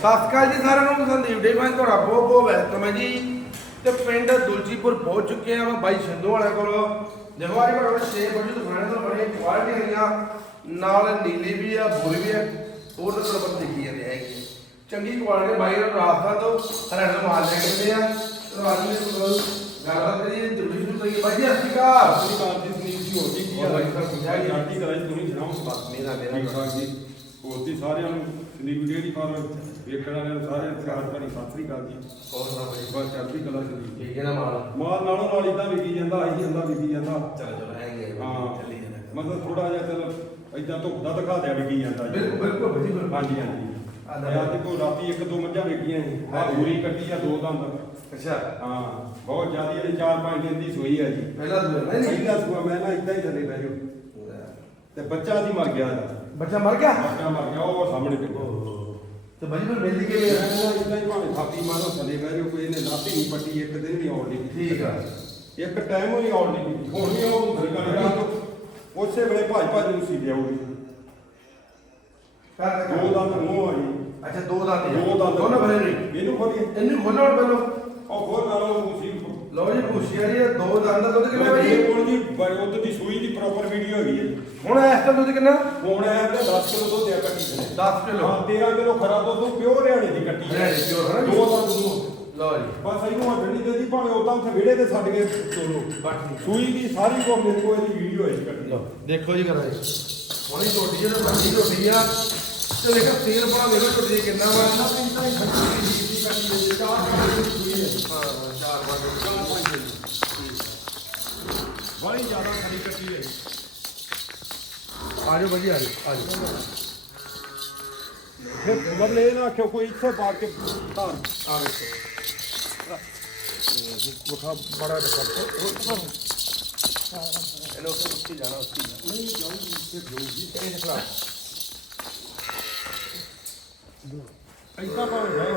ਸਤਿ ਸ਼੍ਰੀ ਅਕਾਲ ਜੀ ਸਾਰਿਆਂ ਨੂੰ ਸੰਦੀਪ ਡੇ ਮੈਂ ਤੁਹਾਡਾ ਬਹੁਤ ਬਹੁਤ ਵੈਲਕਮ ਹੈ ਜੀ। ਤੇ ਪਿੰਡ ਦੁਲਜੀਪੁਰ ਪਹੁੰਚ ਚੁੱਕੇ ਆ ਬਾਈ ਸਿੰਧੂ ਵਾਲੇ ਕੋਲ। ਦੇਖੋ ਅੱਜ ਕੋਲ 6 ਵਜੇ ਤੋਂ ਖਾਣੇ ਤੋਂ ਬੜੇ ਕੁਆਲਿਟੀ ਹੈਗੀਆਂ। ਨਾਲ ਨੀਲੀ ਵੀ ਆ ਬੂਰੀ ਵੀ ਆ ਹੋਰ ਤਾਂ ਤੁਹਾਨੂੰ ਦੇਖੀ ਜਾਂਦੇ ਹੈਗੇ। ਚੰਗੀ ਕੁਆਲਿਟੀ ਬਾਈ ਨੂੰ ਰਾਸਤਾ ਤੋਂ ਹਰਿਆਣਾ ਤੋਂ ਮਾਲ ਲੈ ਕੇ ਆਉਂਦੇ ਆ। ਤੇ ਅੱਜ ਦੇ ਕੋਲ ਗੱਲਬਾਤ ਕਰੀਏ ਦੁਲਜੀਪੁਰ ਤੋਂ ਹੀ ਬਾਈ ਜੀ ਸਤਿ ਸ਼੍ਰੀ ਅਕਾਲ। ਕਾਰ ਦੀ ਸੁਨੀਲ ਜੀ ਹੋਰ ਜੀ ਕੀ ਹਾਲ ਹੈ? ਸਾਰੀ ਆਰਟੀ ਕਰਾਈ ਤੁਸੀਂ ਬਸ ਮੇਰਾ ਮੇਰਾ। ਠੀਕ ਠਾਕ ਜੀ। ਹੋਰ ਸਾਰਿਆਂ ਨੂੰ ਸੁਨੀਲ ਜਿਹੜੀ ਫਾਰਮ ਵੇਖਣ ਵਾਲਿਆਂ ਨੂੰ ਸਾਰਿਆਂ ਨੂੰ ਪਿਆਰ ਭਰੀ ਸਤਿ ਸ੍ਰੀ ਅਕਾਲ ਜੀ। ਬਾਈ? ਬਸ ਚੜ੍ਹਦੀ ਕਲਾ ਜੀ ਠੀਕ ਹੈ ਨਾ ਮਾਲ? ਮਾਲ ਨਾਲੋਂ ਨਾਲ ਇਦਾਂ ਵਿਕੀ ਜਾਂਦਾ ਆਈ ਜਾਂਦਾ ਵਿਕੀ ਜਾਂਦਾ। ਚਲ ਚਲ ਹੈਗੇ ਹਾਂ ਚੱਲੀ ਜਾਂਦਾ। ਮਤਲਬ ਥੋੜਾ ਜਿਹਾ ਚਲ ਇਦਾਂ ਧੁੱਪ ਦਾ ਦਿਖਾ ਦਿਆ ਵਿਕੀ ਜਾਂਦਾ ਜੀ। ਬਿਲਕੁਲ ਬਿਲਕੁਲ ਬਿਲਕੁਲ। ਹਾਂਜੀ ਹਾਂਜੀ। ਅੱਜ ਕੋ ਰਾਤੀ ਇੱਕ ਦੋ ਮੱਝਾਂ ਵੇਖੀਆਂ ਜੀ। ਆ। ਪੂਰੀ ਕੱਟੀ ਆ ਦੋ ਦੰਦ। ਅੱਛਾ। ਹਾਂ ਬਹੁਤ ਜ਼ਿਆਦੀ ਇਹਦੇ ਚਾਰ ਪੰਜ ਦਿਨ ਦੀ ਸੂਈ ਹੈ ਜੀ। ਪਹਿਲਾ ਨਹੀਂ ਨਹੀਂ। ਪਹਿਲਾ ਸੂਆ ਮੈਂ ਨਾ ਇਦਾਂ ਹੀ ਥੱਲੇ ਬਹਿ ਜਾਓ ਤੇ ਬੱਚਾ ਦੀ ਮਰ ਗਿਆ ਇਹਦਾ। ਬੱਚਾ ਮਰ ਗਿਆ? ਬੱਚਾ ਮਰ ਗਿਆ ਉਹ ਸਾਹਮਣੇ ਪਿੱਛੇ ਤੇ ਭਾਜੀ ਫਿਰ ਮਿਲਦੀ ਕਿ ਇਦਾਂ ਹੀ ਭਾਵੇਂ ਥਾਪੀ ਮਾਰੋ ਥੱਲੇ ਬਹਿ ਜਾਓ ਕੋਈ ਇਹਨੇ ਲਾਤੀ ਨਹੀਂ ਪੱਟੀ ਇੱਕ ਦਿਨ ਵੀ ਆਉਣ ਨਹੀਂ ਠੀਕ ਆ। ਇੱਕ ਟਾਈਮ ਵੀ ਆਉਣ ਨਹੀਂ ਹੁਣ ਵੀ ਉਹ ਸਰਕਾਰੀ ਰਾਤ ਉਸੇ ਵੇਲੇ ਭਾਜ ਭਾਜ ਨੂੰ ਸੀ ਲਿਆਉਗੀ ਕਰ ਦੋ ਦੰਦ ਮੂੰਹ ਆ ਜੀ। ਅੱਛਾ ਦੋ ਹੀ ਆ। ਦੋ ਦੰਦ ਦੋਨੋਂ ਬਣੇ ਨਹੀਂ ਇਹਨੂੰ ਖੋਲੀਏ। ਇਹਨੂੰ ਖੋਲੋ ਹੁਣ ਪਹਿਲਾਂ। ਉਹ ਖੋਲ ਨਾਲ ਉਹ ਸੀ ਲਓ ਜੀ ਪੁੱਛੀ ਵਾਲੀ ਇਹ ਦੋ ਦੰਦ ਦਾ ਦੁੱਧ ਕਿੰਨਾ ਇਹ ਭਾਜੀ ਕੋਲ ਜੀ ਉਹਦ ਦੀ ਸੂਈ ਦੀ ਪ੍ਰੋਪਰ ਵੀਡੀਓ ਹੈਗੀ ਹੈ। ਜੀ ਹੁਣ ਇਸ ਦਾ ਦੁੱਧ ਕਿੰਨਾ? ਹੁਣ ਇਹ ਤੇ 10 ਕਿਲੋ ਦੁੱਧ ਆ ਕੱਟੀ ਦੇ। 10 ਕਿਲੋ। ਹਾਂ 13 ਕਿਲੋ ਖਰਾ ਦੁੱਧ ਪਿਓਰ ਹਰਿਆਣੇ ਦੀ ਕੱਟੀ ਹੈ। ਹਰਿਆਣੇ pure ਹੈ ਨਾ ਜੀ? ਦੋ ਦੰਦ ਦੁੱਧ ਲਓ ਜੀ। ਬਸ ਇਹਨੂੰ ਹੱਡਣੀ ਤੇ ਜੀ ਭਾਵੇਂ ਉਦਾਂ ਉੱਥੇ ਵਿਹੜੇ ਤੇ ਛੱਡ ਕੇ ਤੋਲੋ ਬਾਕੀ ਸੂਈ ਦੀ ਸਾਰੀ ਕੋ ਮੇਰੇ ਕੋਲ ਇਹਦੀ ਵੀਡੀਓ ਹੈ ਜੀ ਕੱਟੀ। ਲਓ ਦੇਖੋ ਜੀ ਕਰਾਂ ਜੀ। ਹੁਣੀ ਝੋਟੀ ਹੈ ਤੇ ਵੱਡੀ ਝੋਟੀ ਆ। ਤੇ ਦੇਖੋ ਤੇਲ ਪਾ ਦੇਖੋ ਝੋਟੀ ਦੀ ਕਿੰਨਾ ਵਾ ਨਾ ਤਿੰਨ ਤਾਂ ਹੀ ਬੱਚੀ ਹੈ ਹੈ ਹਾਂ ਹਾਂ, ਹੈ ਬੜੀ ਜ਼ਿਆਦਾ ਖੜੀ ਕੱਟੀ ਹੈ ਆ ਜਾਓ ਭਾਜੀ ਆ ਜਾਓ ਆ ਜਾਓ। ਫਿਰ ਮਤਲਬ ਇਹ ਨਾ ਆਖਿਓ ਕੋਈ ਇੱਥੇ ਪਾ ਕੇ ਧਾਰ ਆ ਵੇਖੋ ਬੜਾ ਡੱਕਾ ਇਹਨੂੰ ਉਸ ਉੱਤੇ ਜਾਣਾ ਉੱਤੇ ਜਾਣਾ। ਨਹੀਂ ਜਾਊਗੀ ਤੇ ਜਾਊਗੀ ਇਹ ਦੇਖਲਾ ਇੱਦਾਂ ਭਾਵੇਂ ਜਾਏ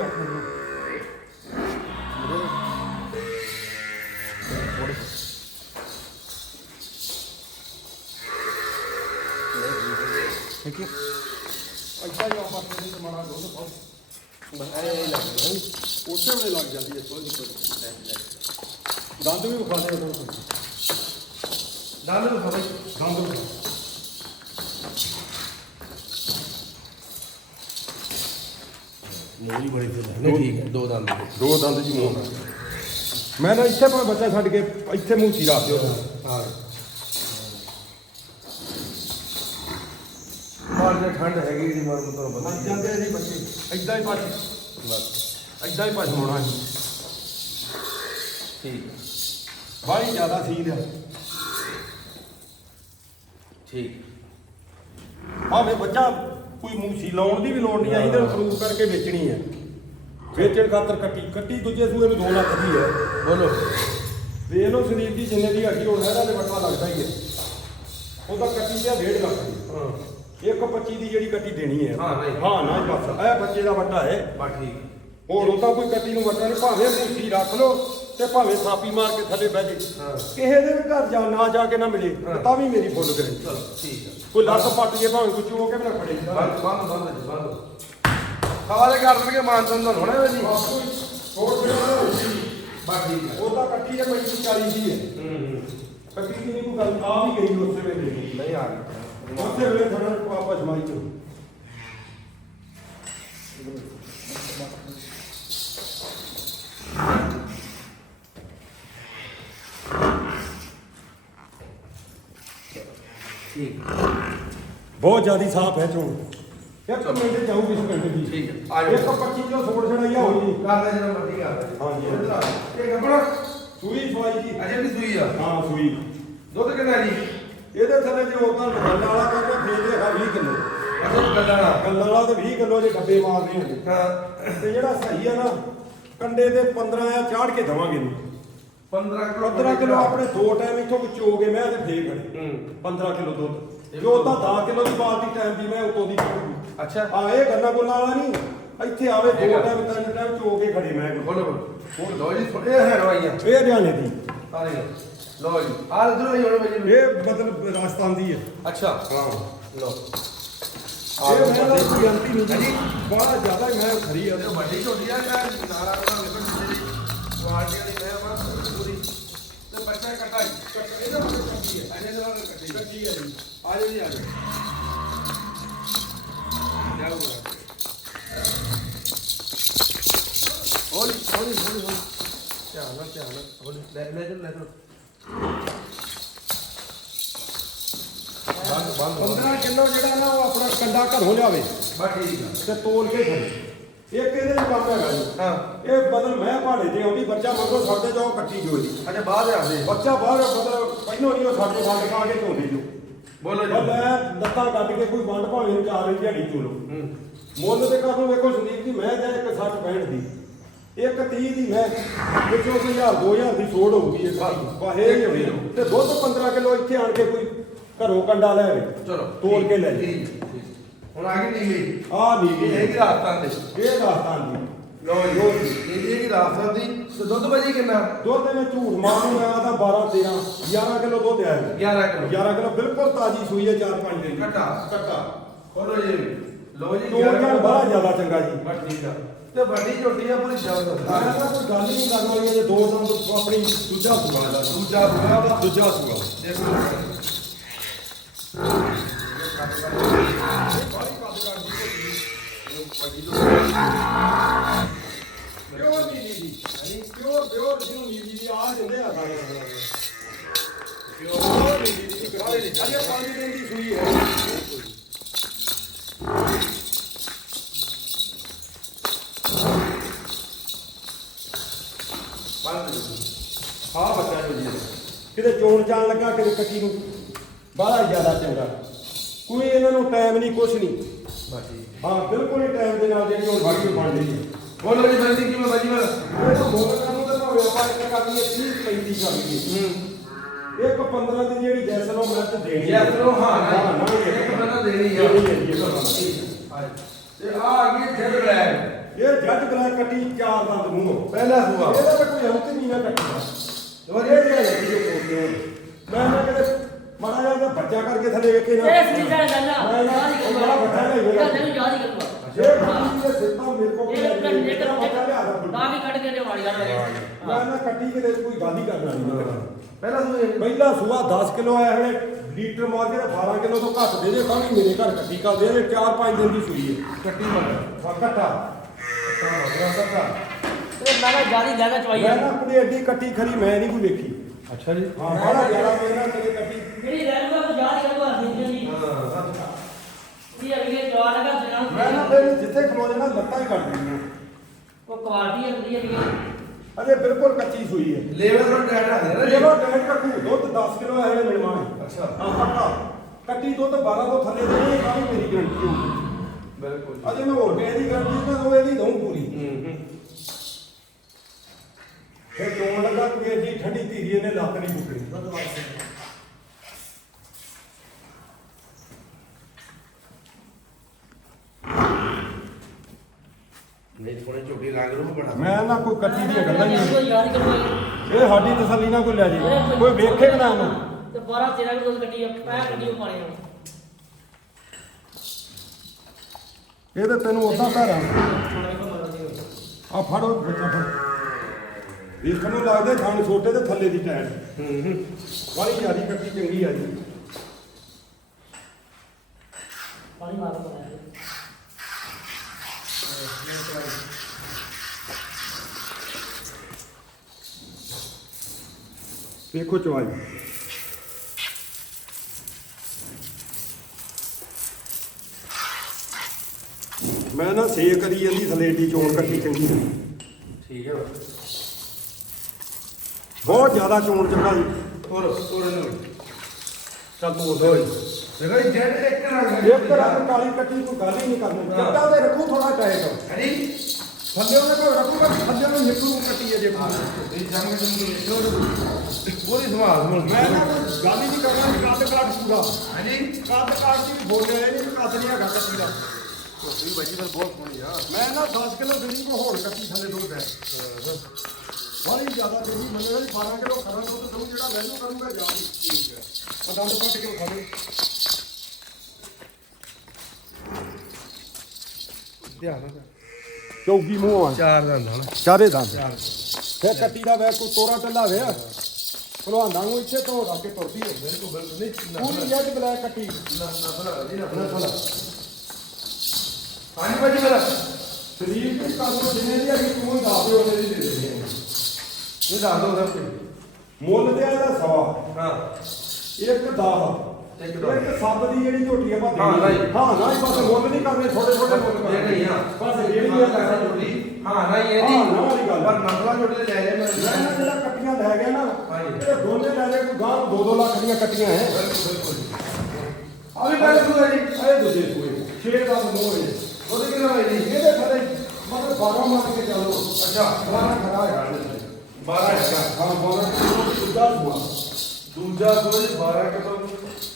ਬਸ ਲੱਗ ਗਿਆ ਉਸੇ ਵੇਲੇ ਲੱਗ ਜਾਂਦੀ ਹੈ ਥੋੜੀ ਥੋੜੀ ਦੰਦ ਵੀ ਵਿਖਾ ਦੇ ਉਹਨਾਂ ਨੂੰ ਨਾਲ ਨੂੰ ਖਬਰ ਦੰਦ ਵਿਖਾ ਨਹੀਂ ਬੜੀ ਤੇ ਨਹੀਂ ਠੀਕ ਦੋ ਦੰਦ। ਦੇ ਦੰਦ ਜੀ ਮੂੰਹ ਨਾਲ ਮੈਂ ਨਾ ਇੱਥੇ ਭਾਵੇਂ ਬੱਚਾ ਛੱਡ ਕੇ ਇੱਥੇ ਮੂੰਹ ਰੱਖ ਦਿਓ। ਠੰਡ ਹੈਗੀ ਜੀ ਮਰ ਤੁਹਾਨੂੰ ਪਤਾ ਮਰ ਹੀ। ਹੈ। ਜਾਂਦੇ ਆ ਜੀ ਬੱਚੇ। ਇੱਦਾਂ ਹੀ ਭੱਜ ਬਸ। ਇੱਦਾਂ ਹੀ ਭੱਜ ਹੋਣਾ ਜੀ। ਠੀਕ। ਬਾਹਲੀ ਜ਼ਿਆਦਾ ਸੀਲ ਆ। ਠੀਕ। ਭਾਵੇਂ ਬੱਚਾ ਕੋਈ ਮੂੰਹ ਸੀ ਲਾਉਣ ਦੀ ਵੀ ਲੋੜ ਨਹੀਂ ਆਈ ਤੇ ਪ੍ਰੂਵ ਕਰਕੇ ਵੇਚਣੀ ਹੈ ਵੇਚਣ ਖਾਤਰ ਕੱਟੀ ਕੱਟੀ ਦੂਜੇ ਸੂਏ ਨੂੰ 2 ਲੱਖ ਦੀ ਹੈ ਬੋਲੋ। ਵੇਖ ਲਓ ਸਰੀਰ ਦੀ ਜਿੰਨੇ ਦੀ ਹੱਡੀ ਹੋਣਾ ਇਹਦਾ ਤੇ ਵੱਟਾ ਲੱਗਦਾ ਹੀ ਹੈ ਉਹਦਾ ਕੱਟੀ ਤੇ 1.5 ਲੱਖ ਦੀ। ਹਾਂ। ਇੱਕ 25 ਦੀ ਜਿਹੜੀ ਕੱਟੀ ਦੇਣੀ ਹੈ। ਹਾਂ, ਨਹੀਂ। ਹਾਂ ਨਾ ਬਸ। ਇਹ ਬੱਚੇ ਦਾ ਵੱਟਾ ਹੈ। ਬਾ ਠੀਕ। ਹੋਰ ਉਹਦਾ ਕੋਈ ਕੱਟੀ ਨੂੰ ਵੱਟਾ ਨਹੀਂ ਭਾਵੇਂ ਮੂੰਗੀ ਰੱਖ ਲਓ ਤੇ ਭਾਵੇਂ ਥਾਪੀ ਮਾਰ ਕੇ ਥੱਲੇ ਬਹਿ ਜੇ। ਹਾਂ। ਕਿਸੇ ਦੇ ਵੀ ਘਰ ਜਾ ਨਾ ਜਾ ਕੇ ਨਾ ਮਿਲੇ ਹਾਂ। ਤਾਂ ਵੀ ਮੇਰੀ ਫੁੱਲ ਕਰੇ। ਚਲੋ ਠੀਕ ਹੈ ਕੋਈ ਲੱਤ ਪੱਟ ਜੇ ਭਾਵੇਂ ਕੋਈ ਚੋ ਕੇ ਵੀ ਨਾ ਫੜੇ। ਬੰਦ ਬੰਦ ਬੰਦ ਜੀ, ਬੰਦ। ਹਵਾਲੇ ਕਰ ਦੇਣਗੇ ਮਾਨਸਨ ਦਾ ਹੋਣਾ ਜੀ। ਛੋੜ ਛੋੜ ਬਾ ਠੀਕ ਹੈ ਉਹਦਾ ਕੱਟੀ ਹੈ 35 40 ਦੀ ਹੈ। ਹੂੰ ਹੂੰ। ਕੱਟੀ ਦੀ ਨਹੀਂ ਕੋਈ ਗੱਲ ਆ ਵੀ ਗਈ ਉਸੇ ਵੇਲੇ। ਨਹੀਂ ਆ ਗਿਆ ਉਸੇ ਵੇਲੇ ਥੋੜਾ ਵਾਪਸ ਮਾਈ ਚੋ ਠੀਕ। ਬਹੁਤ ਜ਼ਿਆਦੀ ਸਾਫ਼ ਹੈ ਚੋਣ ਇੱਕ ਮਿੰਟ ਜਾਊਗੀ ਇਸ ਪਿੰਡ ਦੀ। ਠੀਕ ਹੈ, ਆ ਜਾਓ। ਇੱਕ 25 ਕਿਲੋ ਛੋੜ ਛੜਾਈਆ ਹੋਈ ਜੀ। ਕਰਦਾ ਜਿਹੜਾ ਮਰਜ਼ੀ ਹਾਂਜੀ। ਆ। ਇਹ ਗੱਬੜ। ਸੂਈ ਸਵਾਈ ਜੀ। ਅਜੇ ਵੀ ਸੂਈ ਆ। ਹਾਂ ਸੂਈ। ਦੁੱਧ ਕਿੰਨਾ ਜੀ? ਇਹਦੇ ਥੱਲੇ ਜੇ ਉਦਾਂ ਗੱਲ ਵਾਲਾ ਕਰਕੇ ਫੇਰ ਦੇ 20 ਕਿਲੋ। ਅਜੇ ਗੱਲਾਂ ਗੱਲਾਂ ਵਾਲਾ ਤੇ 20 ਕਿਲੋ ਜੇ ਡੱਬੇ ਮਾਰਦੇ ਹੁੰਦੇ ਹਾਂ। ਤੇ ਜਿਹੜਾ ਸਹੀ ਆ ਨਾ ਕੰਡੇ ਤੇ 15 ਆ ਚਾੜ ਕੇ ਦਵਾਂਗੇ ਨੂੰ 15 ਕਿਲੋ 15 ਕਿਲੋ ਆਪਣੇ ਦੋ ਟਾਈਮ ਇੱਥੋਂ ਚੋ ਕੇ ਮੈਂ ਤੇ ਫੇਰ ਖੜੇ। ਹੂੰ। 15 ਕਿਲੋ ਦੁੱਧ। ਜੋ ਉਦਾਂ 10 ਕਿਲੋ ਦੀ ਬਾਲਟੀ ਟਾਈਮ ਦੀ ਮੈਂ ਉਤੋਂ ਦੀ ਅੱਛਾ। ਆ ਇਹ ਗੱਲਾਂ ਗੁੱਲਾਂ ਵਾਲਾ ਨਹੀਂ। ਇੱਥੇ ਆਵੇ ਦੋ ਟਾਈਮ ਤਿੰਨ ਟਾਈਮ ਚੋ ਕੇ ਖੜੇ ਮੈਂ। ਬੋਲੋ ਹੁਣ ਲੋ ਜੀ ਥੋੜੇ ਹੈ ਰਵਾਈਆਂ ਇਹ ਹਰਿਆਣੇ ਦੀ। ਆ ਦੇਖੋ ਲੋ ਜੀ। ਆ ਇਧਰ ਹੀ ਹੋਣਾ ਭਾਈ ਇਹ ਮਤਲਬ ਰਾਜਸਥਾਨ ਦੀ ਹੈ। ਅੱਛਾ। ਹਾਂ। ਲੋ ਇਹ ਮੈਂ ਨਾ ਗਲਤੀ ਨਹੀਂ ਹਾਂਜੀ। ਬੜਾ ਜ਼ਿਆਦਾ ਹੀ ਮੈਂ ਖਰੀ ਆ। ਵੱਡੀ ਝੋਟੀ ਆ ਜਾਂ ਨਾਲਾ ਦਾ ਵੇਖੋ ਜਿਹੜੀ ਕੁਆਲਿਟੀ ਵਾਲੀ ਮੈਂ ਬਸ ਪੂਰੀ। ਤੇ ਬੱਚਾ ਕੱਟਾ ਹੀ ਇਹਦਾ ਮਤਲਬ ਕੱਟੀ ਹੈ। ਅਜੇ ਦਾ ਮਤਲਬ ਕੱਟੀ ਕੱਟੀ ਹੈ ਜੀ। ਆ ਜੀ ਆ ਜਾਓ। ਬਰਾ ਹੌਲੀ ਹੌਲੀ ਹੌਲੀ ਹੌਲੀ। ਧਿਆਨ ਨਾਲ ਧਿਆਨ ਨਾਲ। ਹੌਲੀ। ਲੈ ਲੈ ਜਾ ਲੈ ਜਾ 15 ਕਿਲੋ ਜਿਹੜਾ ਨਾ ਉਹ ਆਪਣਾ ਕੰਡਾ ਘਰੋਂ ਲਿਆਵੇ। ਬਸ ਠੀਕ ਆ। ਤੇ ਤੋਲ ਕੇ ਖੜੇ ਇੱਕ ਇਹਦੇ ਚ ਕੰਮ ਹੈਗਾ ਜੀ? ਹਾਂ। ਇਹ ਬਦਲ ਮੈਂ ਪਹਾੜੇ ਤੇ ਆਉਂਦੀ ਬੱਚਾ ਮਗਰੋਂ ਸਾਡੇ ਜਾਓ ਕੱਟੀ ਜੋ ਜੀ। ਅੱਛਾ ਬਾਅਦ ਆ ਦੇ। ਬੱਚਾ ਬਾਹਰ ਬਦਲ ਪਹਿਲੋਂ ਨਹੀਂ ਉਹ ਸਾਡੇ ਵੰਡ ਪਾ ਕੇ ਧੋਂਦੀ ਜੋ। ਬੋਲੋ ਜੀ। ਬੱਲੇ ਲੱਤਾਂ ਕੱਢ ਕੇ ਕੋਈ ਵੰਡ ਭਾਵੇਂ ਨੂੰ ਚਾਰ ਦੀ ਦਿਹਾੜੀ ਚੋਲੋ ਹੂੰ। ਮੁੱਲ ਦੇ ਕਾਰਨ ਵੇਖੋ ਸੰਦੀਪ ਜੀ ਮੈਂ ਜਾਂ ਇੱਕ 60 65 ਦੀ। ਇੱਕ 30 ਦੀ ਮੈਂ ਵਿੱਚੋਂ ਕੋਈ 1000 2000 ਦੀ ਛੋੜ ਹੋਊਗੀ ਇਹ ਬਸ। ਵਾਹੇ ਨਹੀਂ ਹੋਣੀ ਤੇ ਦੁੱਧ 15 ਕਿਲੋ ਇੱਥੇ ਆਣ ਕੇ ਕੋਈ ਘਰੋਂ ਕੰਡਾ ਲੈ ਆਵੇ ਚਲੋ ਤੋਲ ਕੇ ਲੈ ਜੀ। ਹੁਣ ਆ ਗਈ ਨੀਲੀ। ਆ ਨਹੀਂ ਇਹ ਹੈਗੀ ਰਾਜਸਥਾਨ ਦੇ ਇਹ ਰਾਜਸਥਾਨ ਦੀ ਲੋ ਜੀ ਇਹ ਹੈਗੀ ਰਾਜਸਥਾਨ ਦੀ ਤੇ ਦੁੱਧ ਭਾਜੀ ਕਿੰਨਾ? ਦੁੱਧ ਦੇ ਝੂਠ ਮਾਰੂ ਮੈਂ ਆਦਾ 12 13 11 ਕਿਲੋ ਦੁੱਧ ਆਇਆ। 11 ਕਿਲੋ। 11 ਕਿਲੋ ਬਿਲਕੁਲ ਤਾਜੀ ਸੂਈ ਹੈ 4-5 ਦਿਨ ਦੀ ਕੱਟਾ ਕੱਟਾ ਬੋਲੋ ਜੀ। ਲੋ ਜੀ ਤੋਲ ਜਾਣ ਬੜਾ ਜ਼ਿਆਦਾ ਚੰਗਾ ਜੀ। ਬਸ ਠੀਕ ਆ ਤੇ ਵੱਡੀ ਝੋਟੀ ਆ ਪੂਰੀ ਜ਼ਬਰਦਸਤ ਮੈਂ ਤਾਂ ਕੋਈ ਗੱਲ ਹੀ ਨਹੀਂ ਕਰਨ ਵਾਲੀ ਜੇ ਦੋ ਦੰਦ ਆਪਣੀ ਦੂਜਾ ਸੂਆ ਦਾ ਦੂਜਾ ਸੁਣਾ ਵਾ। ਦੂਜਾ ਸੂਆ। ਦੇਖੋ। ਪਿਓਰ ਨੀਲੀ ਦੀ ਪਿਓਰ ਪਿਓਰ ਜਿਹਨੂੰ ਨੀਲੀ ਦੀ ਆ ਜਾਂਦੇ ਆ ਸਾਰੇ। ਪਿਓਰ ਨੀਲੀ ਦੀ ਕਰਾ ਦੇ ਅਜੇ 5 ਦਿਨ ਦੀ ਸੂਈ ਹੈ। ਕਿਤੇ ਚੋਣ ਜਾਣ ਲੱਗਾ ਕਿਤੇ ਕੱਟੀ ਨੂੰ। ਬੜਾ ਜ਼ਿਆਦਾ ਚੰਗਾ। ਕੋਈ ਇਹਨਾਂ ਨੂੰ ਟਾਈਮ ਨਹੀਂ ਕੁਛ ਨਹੀਂ। ਹਾਂ ਬਿਲਕੁਲ ਹੀ ਟਾਈਮ ਦੇ ਨਾਲ ਜਿਹੜੀ ਉਹ ਵੀਡੀਓ ਬਣ ਰਹੀ ਹੈ। ਬੋਲੋ ਜੀ ਬੰਦੀ ਕਿਵੇਂ ਬਾਜੀ ਮੈਂ ਇਹ ਤਾਂ ਮੋਟਰ ਨੂੰ ਤਾਂ ਭਾਵੇਂ ਆਪਾਂ ਇੱਕ ਕਰਨੀ ਹੈ 30 35 ਕਰਨੀ ਹੂੰ ਹੈ। ਇੱਕ 15 ਦੀ ਜਿਹੜੀ ਜੈਸਨ ਉਹ ਮੈਂ ਤੇ ਦੇਣੀ ਯਾ ਚਲੋ ਹਾਂ ਨਾ ਇੱਕ ਬੰਦਾ ਦੇਣੀ ਹੈ ਜੀ, ਇੱਕ ਬੰਦਾ। ਤੇ ਆ। ਆ ਗਈ ਜੈਡ ਬਲੈਕ। ਇਹ ਜੱਟ ਬਲੈਕ ਕੱਟੀ ਚਾਰ ਦੰਦ ਮੂੰਹੋਂ। ਪਹਿਲਾ ਸੁਆ। ਇਹਦਾ ਤਾਂ ਕੋਈ ਅੰਤ ਨਹੀਂ ਨਾ ਕੱਟਦਾ ਹੋਰ ਇਹ ਜਿਹੜਾ ਹੈ ਜੋ ਕੋਤੇ ਮੈਂ ਨਾ ਕਦੇ ਮਾੜਾ ਜਿਹਾ ਉਹਦਾ ਬੱਚਾ ਕਰਕੇ ਥੱਲੇ ਵੇਖੇ ਨਾ। ਇਹ ਸ੍ਰੀ ਜਾਨ ਗੱਲ ਆ ਮੈਂ ਨਾ ਉਹ ਬੜਾ ਵੱਡਾ ਨਹੀਂ ਹੋਇਆ ਗੱਲ ਨੂੰ ਯਾਦ ਹੀ ਕਰੂਗਾ ਇਹ ਕੱਟੀ ਦੇ ਸਿੱਧਾ ਮੇਰੇ ਕੋਲ ਇਹ ਕਰ ਇਹ ਕਰ ਦਾ ਤਾਂ ਵੀ ਕੱਢ ਕੇ ਤੇ ਵਾਲੀ ਗੱਲ ਮੈਂ ਨਾ ਕੱਟੀ ਕਿਤੇ ਕੋਈ ਗੱਲ ਹੀ ਕਰਨਾ ਨਹੀਂ ਪਹਿਲਾ ਸੁਆ ਪਹਿਲਾ ਸੂਆ 10 ਕਿਲੋ ਆਇਆ ਹਲੇ ਲੀਟਰ ਮਾਰ ਕੇ ਤਾਂ 12 ਕਿਲੋ ਤੋਂ ਘੱਟ ਦੇ ਦੇ ਤਾਂ ਵੀ ਮੇਰੇ ਘਰ ਕੱਟੀ ਕਰਦੇ ਆ 4-5 ਦਿਨ ਦੀ ਸੂਈ ਹੈ। ਕੱਟੀ ਮੰਨ ਹਾਂ ਕੱਟਾ ਇਹ ਮੈਂ ਨਾ ਜ਼ਿਆਦਾ ਲੈਣਾ ਚਵਾਈ ਮੈਂ ਨਾ ਕੁੜੀ ਐਡੀ ਕੱਟੀ ਖਰੀ ਮੈਂ ਨਹੀਂ ਕੋਈ ਵੇਖੀ। ਅੱਛਾ ਜੀ। ਹਾਂ ਬੜਾ ਜ਼ਿਆਦਾ ਮੇਰਾ ਮੇਰੇ ਕੱਟੀ ਜਿਹੜੀ ਰਹਿ ਲੂਗਾ ਉਹ ਯਾਦ ਕਰੂਗਾ ਜ਼ਿੰਦਗੀ ਦੀ ਇਹ ਅਗਲੇ ਜਵਾਨ ਲਗਾ ਮੈਂ ਨਾ ਜਨਾਬ ਫਿਰ ਜਿੱਥੇ ਖਲੋ ਜਾਣਾ ਲੱਤਾਂ ਹੀ ਕੱਟ ਦਿੰਦੀਆਂ ਉਹ ਕੁਆਲਟੀ ਹੈ ਵਧੀਆ ਵੀ ਅਜੇ ਬਿਲਕੁਲ ਕੱਚੀ ਸੂਈ ਹੈ। ਲੇਵਲ ਤੋਂ ਡੈਡ ਆ ਰਿਹਾ ਜਦੋਂ ਡੈਡ ਕੱਟੂ ਦੁੱਧ 10 ਕਿਲੋ ਹੈ ਮਿਲਣਾ ਅੱਛਾ। ਹਾਂ ਪੱਕਾ ਕੱਟੀ ਦੁੱਧ 12 ਤੋਂ ਥੱਲੇ ਦੇ ਨਹੀਂ ਤਾਂ ਵੀ ਮੇਰੀ ਗਰੰਟੀ ਹੋਊਗੀ। ਬਿਲਕੁਲ ਅਜੇ ਮੈਂ ਹੋਰ ਕਿਸੇ ਦੀ ਗਰੰਟੀ ਨਾ ਉਹ ਇਹਦੀ ਦਊਂ ਪੂਰੀ। ਹੂੰ ਹੂੰ। ਫਿਰ ਚੋਣ ਲੱਗਾ ਕਿ ਐਡੀ ਠੰਡੀ ਧੀਰੀ ਇਹਨੇ ਲੱਤ ਨਹੀਂ ਮੁੱਕਣੀ ਨਹੀਂ ਥੋੜੇ ਝੋਟੀ ਰੰਗ ਰੂਪ ਬਣਾ ਮੈਂ ਨਾ ਕੋਈ ਕੱਟੀ ਦੀਆਂ ਗੱਲਾਂ ਨਹੀਂ। ਇਹ। ਸਾਡੀ ਤਸੱਲੀ ਨਾ ਕੋਈ ਲੈ ਜੇ ਕੋਈ ਵੇਖੇ ਕਿ ਨਾ ਇਹਨੂੰ ਤੇ 12 13 ਕਿਲੋ ਕੱਟੀ ਆ ਪੈ ਕੱਟੀ ਉਹ ਪਾਣੀ ਨਾਲ ਇਹ ਤਾਂ ਤੈਨੂੰ ਉਦਾਂ ਧਾਰਾਂ ਥੋੜਾ ਜਿਹਾ ਮਰਦਾ ਨਹੀਂ ਆ ਫੜੋ ਬੱਚਾ ਫੜ। ਵੇਖਣ ਨੂੰ ਲੱਗਦਾ ਥਣ ਛੋਟੇ ਤੇ ਥੱਲੇ ਦੀ ਟੈਨ ਹੂੰ ਹੂੰ ਵਾਲੀ ਜਿਆਦੀ ਕੱਟੀ ਚੰਗੀ ਆ ਜੀ। ਪਾਣੀ ਮਾਰ ਪਾਇਆ ਵੇਖੋ ਚਵਾਈ। ਮੈਂ ਨਾ ਸੇ ਕਰੀ ਜਾਂਦੀ ਸਲੇਟੀ ਚੋਣ ਕੱਟੀ ਚੰਗੀ। ਨਹੀਂ ਠੀਕ ਹੈ ਬਹੁਤ ਜ਼ਿਆਦਾ ਚੋਣ ਚੰਗਾ ਜੀ ਹੋਰ ਹੋਰ ਨੂੰ ਚੱਲ ਤੂੰ ਹੋਈ ਇਹ ਜੈਡ ਇੱਕ ਰੰਗ ਇੱਕ ਰੰਗ ਕਾਲੀ ਕੱਟੀ ਕੋਈ ਗੱਲ ਹੀ ਨਹੀਂ ਕਰਨੀ। ਜੱਟਾ ਤੇ ਰੱਖੂ ਥੋੜਾ ਟਾਈਟ ਹਾਂਜੀ ਥੱਲੇ ਉਹਨੇ ਕੋਈ ਰੱਖੂਗਾ ਥੱਲੇ ਉਹਨੂੰ ਨਿਕਲੂ ਕੱਟੀ ਹੈ ਜੇ ਇਹ ਜੰਗ ਜੰਗ ਪੂਰੀ ਸੰਭਾਲ ਸੰਭਾਲ। ਮੈਂ ਨਾ ਕੋਈ ਗੱਲ ਹੀ ਨਹੀਂ ਕਰਨਾ ਕਿ ਕੱਦ ਕਾਟ ਪੂਰਾ। ਹਾਂਜੀ ਕੱਦ ਕਾਟ ਦੀ ਵੀ ਬੋਲ ਰਿਹਾ ਨਹੀਂ ਕੱਦ ਨਹੀਂ ਹੈਗਾ ਕੱਟੀ ਦਾ। ਝੋਟੀ ਬਾਜੀ ਫਿਰ ਬਹੁਤ ਸੋਹਣੀ ਆ। ਮੈਂ ਨਾ 10 ਕਿਲੋ ਦੇਣੀ ਕੋ ਹੋਣ ਕੱਟੀ ਥੱਲੇ ਦੁੱਧ ਹੈ ਬੜੀ ਜ਼ਿਆਦਾ ਦੇਣੀ ਮੈਨੂੰ ਵੀ 12 ਕਿਲੋ ਖਰਾ ਦੁੱਧ ਦਊ ਜਿਹੜਾ ਮੈਨੂੰ ਕਰੂਗਾ ਜਾ ਵੀ ਠੀਕ ਹੈ। ਪਤੰਦ ਪੱਟ ਕੇ ਖਾ ਦੇ ਧਿਆਨ ਨਾਲ। ਚੌਗੀ ਮੂੰਹ ਆ ਚਾਰ ਦੰਦ ਹਨ। ਚਾਰੇ ਦੰਦ। ਫਿਰ ਕੱਟੀ ਦਾ ਵੇ ਤੋਰਾ ਟੱਲਾ ਵੇ। ਭਲਵਾਨਾਂ ਨੂੰ ਇੱਥੇ ਤੋਂ ਰੱਖ ਕੇ ਤੁਰਦੀ ਹੈ। ਬਿਲਕੁਲ ਬਿਲਕੁਲ। ਨਹੀਂ ਪੂਰੀ ਜੱਜ ਬਲੈਕ ਕੱਟੀ। ਨਾ ਨਾ ਭਲਾ ਜੀ ਨਾ ਭਲਾ ਹਾਂਜੀ ਭਾਜੀ ਮੇਰਾ ਸਰੀਰ ਦੀ ਕੰਮ ਜਿੰਨੇ ਦੀ ਅਗੀ ਤੂੰ ਦੇ। ਇਹ ਦੱਸ ਦੋ ਸਰ। ਮੁੱਲ ਤੇ ਇਹਦਾ ਸਵਾ। ਹਾਂ। ਇੱਕ 10 ਇੱਕ ਇੱਕ ਦਸ। ਸੱਤ ਦੀ ਜਿਹੜੀ ਝੋਟੀ ਆਪਾਂ ਹਾਂ, ਨਹੀਂ। ਹਾਂ ਨਾ ਹੀ ਬਸ ਮੁੱਲ ਨਹੀਂ ਕਰਨੇ ਛੋਟੇ ਛੋਟੇ ਮੁੱਲ ਕਰਨੇ। ਨਹੀਂ ਆ। ਬਸ ਜਿਹੜੀ ਇਹ ਇਹ ਲੱਗਾ ਜੁੜੀ। ਹਾਂ ਨਾ ਇਹ ਹਾਂ, ਨਹੀਂ ਗੱਲ। ਪਰ ਨਸਲਾ ਜੁੜੀ ਲੈ ਜਾਏ ਮੈਂ ਜਿਹੜਾ ਕੱਟੀਆਂ ਲੈ ਗਿਆ ਨਾ। ਇਹ ਦੋਨੇ ਲੈ ਜਾ ਕੋਈ ਗਾਂ 2-2 ਲੱਖ ਦੀਆਂ ਕੱਟੀਆਂ ਹੈ ਆ ਵੀ ਗੱਲ ਸੁਣੋ ਜੀ ਇਹ ਦੂਜੇ ਸੂਏ। ਛੇ ਦਾ ਮੋਹ ਹੈ। ਉਹਦੇ ਕਿੰਨਾ ਹੋਈ ਜੀ? ਇਹਦੇ ਥੱਲੇ ਮਤਲਬ 12 ਮੰਨ ਕੇ ਚੱਲੋ। ਅੱਛਾ। 12 ਖੜਾ ਹੈ 12 ਹੈਗਾ ਹਾਂ 12 ਦੂਜਾ ਸੂਆ। ਦੂਜਾ ਸੋਜ 12 ਕਿਲੋ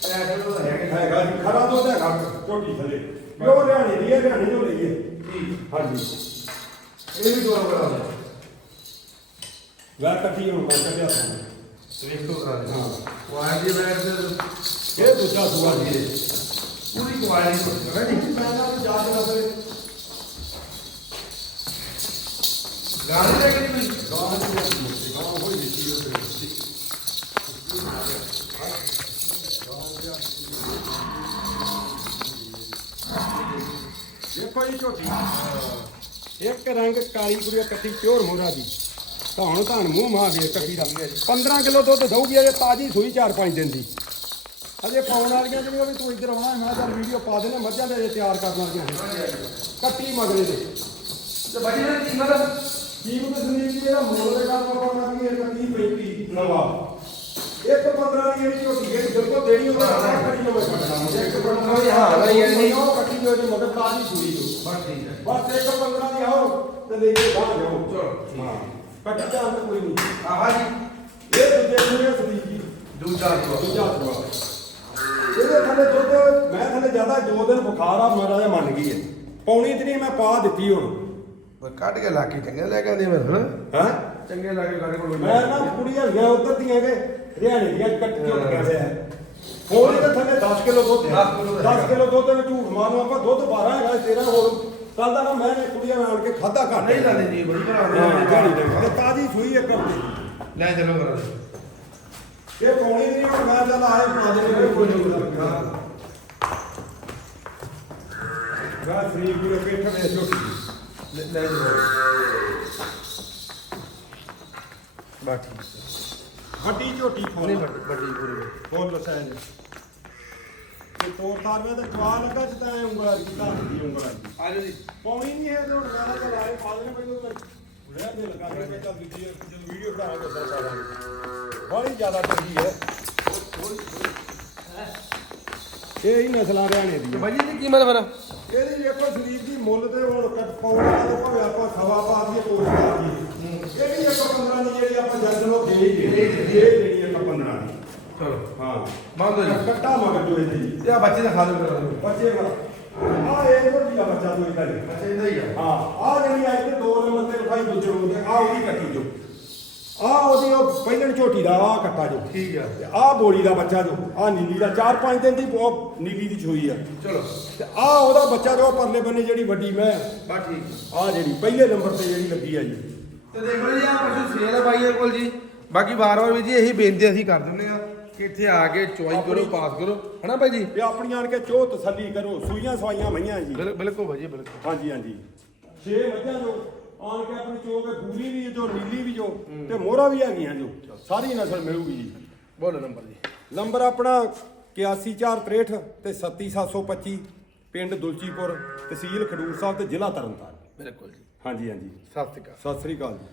ਐ ਕਿਲੋ ਹੈਗਾ ਹੈਗਾ ਜੀ। ਖੜਾ ਦੁੱਧ ਹੈਗਾ। ਝੋਟੀ ਥੱਲੇ। ਪਿਓ ਹਰਿਆਣੇ ਦੀ ਹੈ ਤੋਂ ਲਈ ਹੈ। ਠੀਕ। ਹਾਂਜੀ। ਇਹ ਵੀ ਦੋ। ਬੜਾ ਹੈ ਵੈ ਕੱਟੀ ਹੁਣ ਮੈਂ ਕੱਢਿਆ ਤੁਹਾਨੂੰ ਸਵੇਖ ਤੋਂ ਕਰਾ ਦੇ। ਹਾਂ। ਵਾਹ ਦੀ ਬੈਠ ਤੇ ਇਹ ਦੂਜਾ ਸੂਆ ਜੀ। ਪੂਰੀ ਕੁਆਲਿਟੀ ਹੈ ਜੀ ਮੈਂ ਨਾ ਜਾ ਕੇ ਨਸਲ ਗਾਣੇ ਦੇ ਕਿ ਤੁਸੀਂ ਦੇਖੋ ਜੀ ਝੋਟੀ। ਇੱਕ ਰੰਗ ਕਾਲੀ ਕੁੜੀ ਕੱਟੀ ਪਿਓਰ ਮੋਰਾ ਦੀ। ਧੌਣ ਧਾਨ ਮੂੰਹ ਮਾਂ ਵੇ ਕੱਟੀ ਦਾ। 15 ਕਿਲੋ ਦੁੱਧ ਦਊਗੀ, ਅਜੇ ਤਾਜੀ ਸੂਈ 4-5 ਦਿਨ ਦੀ। ਅਜੇ ਪਾਉਣ ਵਾਲੀਆਂ ਜਿਹੜੀਆਂ ਵੀ ਤੂੰ ਇੱਧਰ ਆਉਣਾ, ਮੈਂ ਤਾਂ ਵੀਡੀਓ ਪਾ ਦੇਣਾ ਮੱਝਾਂ ਦੇ ਅਜੇ ਤਿਆਰ ਕਰਨ ਵਾਲੀਆਂ ਕੱਟੀ ਮਗਲੇ ਦੇ। ਤੇ ਬਾਜੀ ਨੇ ਕੀ ਮਤਲਬ? ਜੀਵ ਦੇ ਜੀ ਇਹਦਾ ਮੁੱਲ ਦੇ ਕੰਮ ਪਾਉਣਾ ਵੀ ਇੱਕ 30 35 ਨਵਾ ਇੱਕ 15 ਦੀ ਜਿਹੜੀ ਝੋਟੀ ਹੈ ਬਿਲਕੁਲ ਦੇਣੀ ਉਹਦਾ ਆਪਣਾ ਕੱਟੀ ਨਵੇਂ ਕੱਟਣਾ ਇੱਕ 15 ਦੀ ਹਾਂ, ਨਹੀਂ, ਇਹ ਨਹੀਂ। ਉਹ ਕੱਟੀ ਜੋ ਜੀ ਮਗਰ ਤਾਜੀ ਸੂਈ ਜੋ ਬਸ ਠੀਕ ਹੈ। ਬਸ ਇੱਕ 15 ਦੀ ਆਓ ਤੇ ਲੈ ਕੇ ਬਾਹਰ ਜਾਓ। ਚਲੋ ਹਾਂ ਕੱਟੀ ਦਾ ਅੰਤ ਕੋਈ ਨਹੀਂ। ਆਹਾ ਜੀ। ਇਹ ਦੂਜੇ ਸੂਏ ਸੰਦੀਪ ਜੀ ਦੂਜਾ ਸੋਜ ਦੂਜਾ ਸੂਆ ਇਹਦੇ ਥੱਲੇ ਦੁੱਧ ਮੈਂ ਥੱਲੇ ਜ਼ਿਆਦਾ ਦੋ ਦਿਨ ਬੁਖਾਰ ਆ ਮੇਰਾ ਮੰਨ ਗਈ ਹੈ। ਪੌਣੀ ਤਰੀ ਮੈਂ ਪਾ ਦਿੱਤੀ ਹੁਣ। ਕੱਢ ਕੇ ਲਾ ਕੇ ਚੰਗੇ ਲੈ ਕੇ ਆਂਦੇ ਮੈਂ ਫਿਰ ਹੈ? ਚੰਗੇ ਲਾ ਕੇ ਸਾਡੇ ਕੋਲ ਮੈਂ ਨਾ ਕੁੜੀਆਂ ਹੈਗੀਆਂ ਉੱਧਰ ਦੀਆਂ ਕਿ ਹਰਿਆਣੇ ਦੀਆਂ ਕੱਟ ਝੋਟੀਆਂ ਦੇ ਹੋਰ ਇਹਦੇ ਥੱਲੇ 10 ਕਿਲੋ ਦੁੱਧ ਹੈ 10 ਕਿਲੋ ਦਾ 10 ਕਿਲੋ ਦੁੱਧ ਦੇ ਝੂਠ ਮਾਰੋ ਆਪਾਂ ਦੁੱਧ 12 ਹੈਗਾ 13 ਹੋਰ। ਕੱਲ ਦਾ ਨਾ ਮੈਂ ਨੇ ਕੁੜੀਆਂ ਨਾਲ ਆਣ ਕੇ ਖਾਦਾ ਘੱਟ। ਨਹੀਂ ਲਾਦੇ ਜੀ ਬੜੀ ਭਰਾ ਹਾਂ ਤੇ ਤਾਜੀ ਸੂਈ ਇੱਕ ਹਫ਼ਤੇ ਲੈ ਚਲੋ ਕਰਾ। ਇਹ ਪੌਣੀ ਨਹੀਂ ਹੁਣ ਮੈਂ ਚੱਲ ਆਏ ਬਣਾ ਦੇ ਕੋਈ ਨਹੀਂ ਹਾਂ ਗਾ ਸਰੀਰ ਪੂਰੇ ਪੇਟ ਵਿੱਚ ਝੋਟੀ ਲੈ ਬਾਕੀ ਵੱਡੀ ਝੋਟੀ ਨਹੀਂ ਫੁੱਲ ਵੱਡੀ ਵੱਡੀ ਪੂਰੀ ਫੁੱਲ ਸਾਈਜ਼ ਤੇ ਤੋਰ ਤਾਰ ਮੈਂ ਤਾਂ ਜਵਾ ਲੱਗਾ ਚ ਤਾਂ ਐਂ ਉਂਗਲਾਂ ਦੀ ਤਾਂ ਦੀ ਉਂਗਲਾਂ ਦੀ। ਆ ਜੀ। ਪੌਣੀ ਨਹੀਂ ਹੈ ਤੇ ਹੁਣ ਮੈਂ ਤਾਂ ਲਾਏ ਪਾ ਦੇਣੇ ਮੈਨੂੰ ਮੈਂ ਰਹਿ ਦੇ ਲਗਾ ਕੇ ਤਾਂ ਵੀਡੀਓ ਜਦੋਂ ਵੀਡੀਓ ਬਣਾਵਾਂਗੇ ਉਦੋਂ ਪਾ ਦਾਂਗੇ ਬੜੀ ਜ਼ਿਆਦਾ ਚੰਗੀ ਹੈ। ਇਹ ਹੀ ਨਸਲਾਂ ਤੇ ਦੀ ਬਾਜੀ ਦੀ ਕੀਮਤ ਫਿਰ? ਇਹਦੀ ਵੇਖੋ ਸਰੀਰ ਦੀ ਮੁੱਲ ਤੇ ਹੁਣ ਕੱਟ ਪਾਉਣਾ ਤੇ ਭਾਵੇਂ ਆਪਾਂ ਸਵਾ ਪਾ ਦਈਏ ਤੋੜ ਪਾ ਦਈਏ। ਇਹ ਵੀ ਇੱਕ 15 ਦੀ ਜਿਹੜੀ ਆਪਾਂ ਜੱਜ ਨੂੰ ਦੇ ਹੀ ਦੇ ਦੇ ਦੇਣੀ ਇੱਕ 15 ਦੀ। ਚਲੋ। ਹਾਂ। ਹੋ ਜੀ। ਕੱਟਾ ਮਗਰ ਜੋ ਇਹਦੀ। ਤੇ ਆ ਬੱਚੇ ਦਾ ਖਾ ਲਓ ਕਰਾ ਦਿਓ। ਬੱਚੇ ਦਾ। ਆ ਇਹ ਵੱਡੀ ਦਾ ਬੱਚਾ ਤੋਂ ਇਹਦਾ ਹੀ। ਅੱਛਾ ਇਹਦਾ ਹੀ ਆ। ਹਾਂ। ਆ ਜਿਹੜੀ ਅੱਜ ਤੇ ਦੋ ਨੰਬਰ ਤੇ ਵਿਖਾਈ ਦੂਜੇ ਨੂੰ ਆ ਉਹਦੀ ਕੱਟੀ ਜੋ। ਆ ਉਹਦੀ ਉਹ ਪਹਿਲਣ ਝੋਟੀ ਦਾ ਆ ਕੱਟਾ ਜੋ। ਠੀਕ ਆ। ਤੇ ਆ ਬੋਲੀ ਦਾ ਬੱਚਾ ਜੋ ਆ ਨੀਲੀ ਦਾ 4-5 ਦਿਨ ਦੀ ਉਹ ਨੀਲੀ ਦੀ ਛੋਈ ਆ। ਚਲੋ। ਤੇ ਆ ਉਹਦਾ ਬੱਚਾ ਜੋ ਪਰਲੇ ਬੰਨੇ ਜਿਹੜੀ ਵੱਡੀ ਮੈਂ ਠੀਕ। ਆ ਜਿਹੜੀ ਪਹਿਲੇ ਨੰਬਰ ਤੇ ਜਿਹੜੀ ਲੱਗੀ ਆ ਜੀ। ਤੇ ਦੇਖ ਲਓ ਜੀ ਆ ਪਸ਼ੂ ਸੇਲ ਆ ਕੋਲ ਜੀ। ਬਾਕੀ ਵਾਰ-ਵਾਰ ਵੀ ਜੀ ਇਹੀ ਬੇਨਤੀ ਅਸੀਂ ਕਰ ਦਿੰਦੇ ਆ ਕਿ ਇੱਥੇ ਆ ਕੇ ਚੁਆਈ ਕਰੋ ਪਾਸ ਕਰੋ। ਹਨਾ ਭਾਈ ਜੀ? ਤੇ ਆਪਣੀਆਂ ਆਣ ਕੇ ਚੋ ਤਸੱਲੀ ਕਰੋ ਸੂਈਆਂ ਸਵਾਈਆਂ ਮਈਆਂ ਜੀ। ਬਿਲ- ਬਿਲਕੁਲ ਭਾਜੀ ਬਿਲਕੁਲ। ਹਾਂਜੀ ਹਾਂਜੀ। ਛੇ ਮੱਝਾਂ ਜੋ। ਆਣ ਕੇ ਆਪਣੀ ਚੋ ਕੇ ਪੂਰੀ ਵੀ ਜੋ ਨੀਲੀ ਵੀ ਜੋ ਤੇ ਮੋਹਰਾ ਵੀ ਹੈਗੀਆਂ ਜੋ। ਸਾਰੀ ਨਸਲ ਮਿਲੂਗੀ ਜੀ। ਬੋਲੋ ਨੰਬਰ ਜੀ। ਨੰਬਰ ਆਪਣਾ 81463 ਤੇ 37725 ਪਿੰਡ ਦੁਲਚੀਪੁਰ ਤਹਿਸੀਲ ਖਡੂਰ ਸਾਹਿਬ ਤੇ ਜ਼ਿਲ੍ਹਾ ਤਰਨਤਾਰਨ। ਬਿਲਕੁਲ ਜੀ। ਹਾਂਜੀ ਹਾਂਜੀ। ਸਤਿ ਸ਼੍ਰੀ ਅਕਾਲ। ਸਤਿ ਸ੍ਰੀ ਅਕਾਲ ਜੀ।